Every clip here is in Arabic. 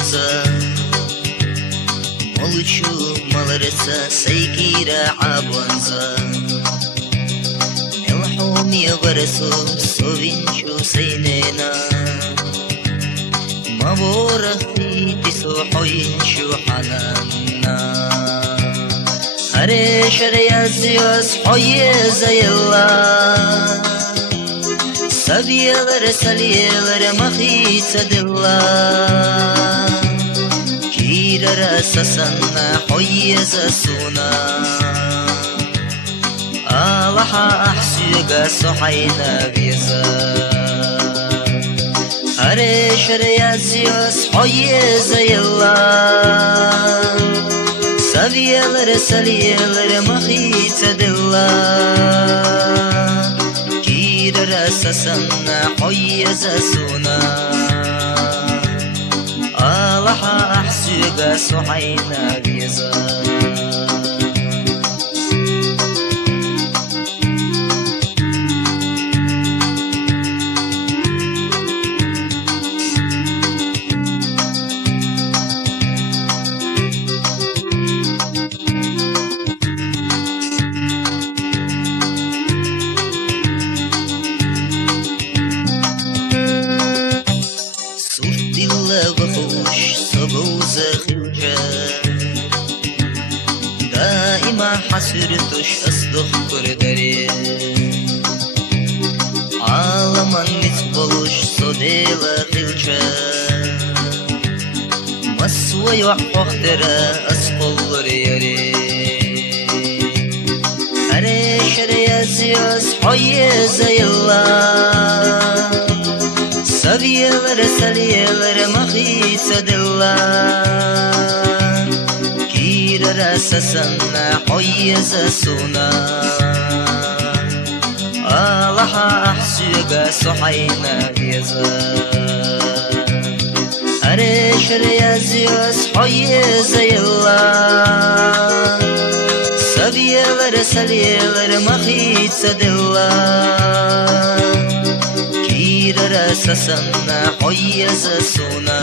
بزونزا مولچو مالرسا سيكيرا عبونزا الحومي برسو سوينشو سينينا مبورخي تسو حوينشو حنانا هري شريازيوس حوي زي الله سبيلر سليلر مخيت دلا كيرر سسنا حوي زسونا الله أحسوغ صحينا بيزا هري شريازيوس حوي زي الله سبيلر سليلر مخيت دلا كيرر سسنا حوي زسونا الله أحسوغ صحينا بيزا بخوش صبوز خلجة دائما حسرتش أصدق كردري عالما نتبلش صديل خلجة مسوى وحوختر أسفل ريري هري شريازيوس حوي زي الله سبيلر سليلر مخيت دلا كيرر سسنا حوي زسونا الله أحسوغ صحينا بيزا هري شريازيوس حوي زي الله سبيلر سليلر مخيت دلا كيرر سسنا حوي زسونا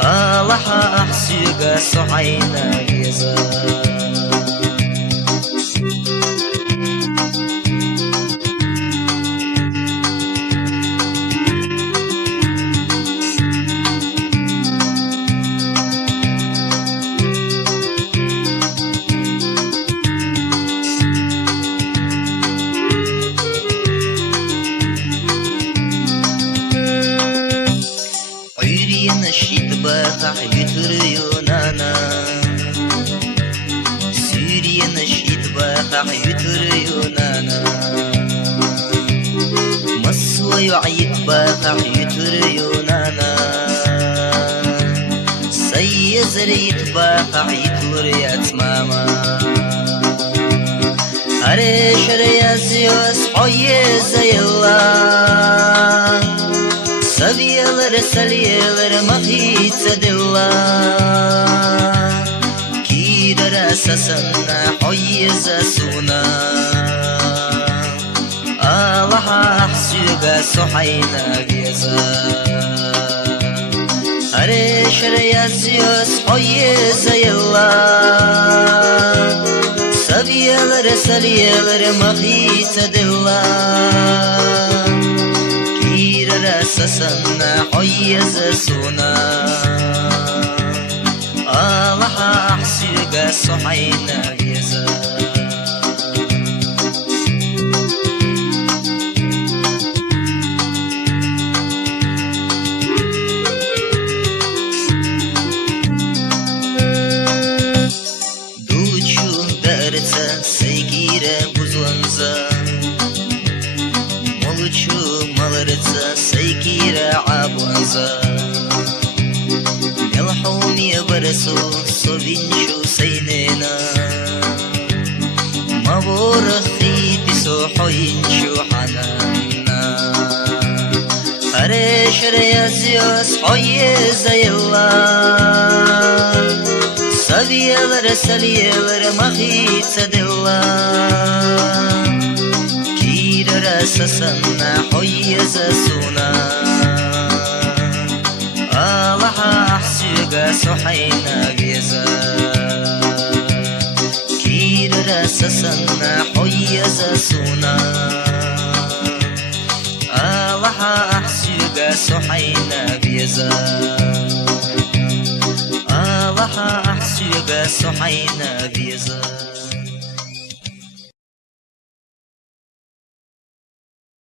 الله أحسوغ صحينا بيزا نشيد باقع يتريونانا سوريا نشيد باقع يتريونانا مصوى يعيد باقع يتريونانا سيزريد باقع يتوريات ماما هري شريازيوس حوي زي الله سبيلر سليلر مخيت دلا كيرر سسنا حوي زسونا الله أحسوغ صحينا بيزا هري شريازيوس حوي زي الله سبيلر سليلر مخيت دلا سسنا حوي زسونا الله أحسوغ صحينا بيزا دوچو درتا سيكيرا بزونزا مولچو مالرتا سيكيرا عبونزا الحومي برسو صبينشو سينينا مبورخي تسو حوينشو حنانا هري شريازيوس حوي زي الله سبيلر سليلر مخيت دلا كيرر سسنا حوي زسونا سسنا حيز سونا الله أحسيق سحينا بيزا الله أحسيق سحينا بيزا